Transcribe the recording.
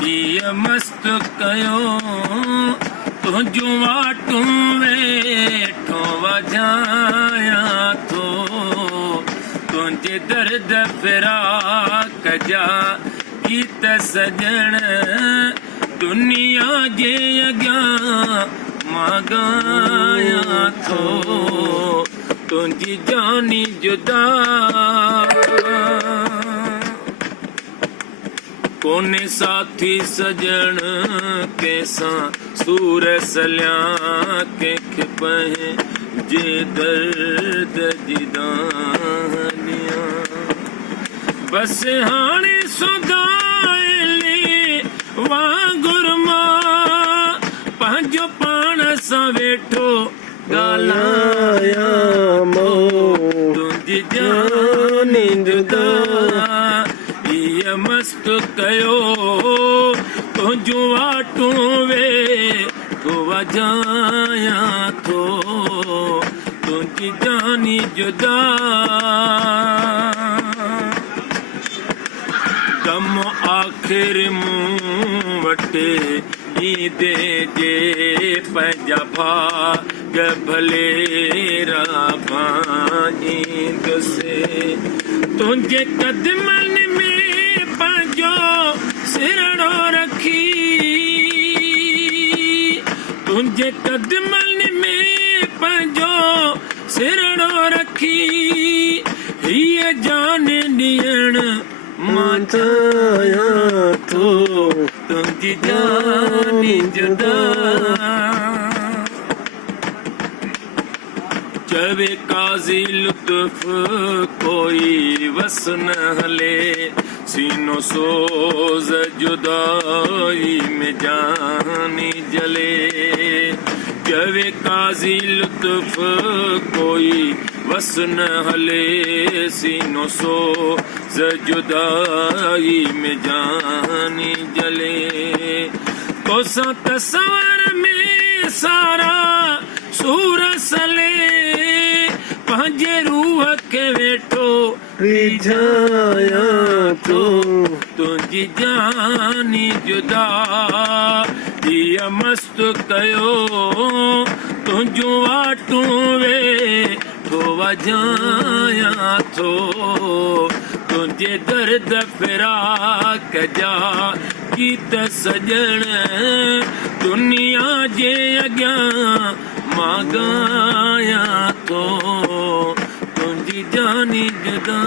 हीअ मस्त कयो तुंहिंजो वाटूं वेठो वॼायां थो तुंहिंजे दर्द फिराक जा गीत सजण दुनिया जे अॻियां मां ॻायां थो तुंहिंजी जानी जुदा कोने साथी सजण कंहिंसां सूर सलियां कंहिंखे पंहिंजे दर्द जी दानियां बस हाणे सुधाइली वांगुर मां पंहिंजो पाण सां वेठो ॻाल्हायां तुंहिंजी जानी जुदा हीअ मस्त कयो तुंहिंजो वाटूं वेठो वॼायां थो तुंहिंजी जानी जुदा गम आख़िर मूं वटि ईंदे जे पंहिंजा भाग भलेरा भाईंदुसि तुंहिंजे कदमनि में पंहिंजो सिरड़ो रखी तुंहिंजे कदमनि में पंहिंजो सिरड़ो रखी हीअ जान ॾियण मां चाहियां थो तुंहिंजी जानी जुदा चवे काज़ी लुत्फ़ कोई वस न हले सीनो सोज़ जुदाई में जानी जले चवे काज़ी लुत्फ़ कोई वस न हले सीनो सोज़ जुदाई में जानी जले तोसां तस्वर में सारा सूर सले पंहिंजे रूह खे वेठो रिझायां थो तुंहिंजी जानी जुदा हीअ मस्त कयो तुंहिंजो वाटूं वेठो वॼायां थो तुंहिंजे दर्द फिराक जा गीत सजण दुनिया जे अॻियां मां ॻायां थो तुंहिंजी जानी जुदा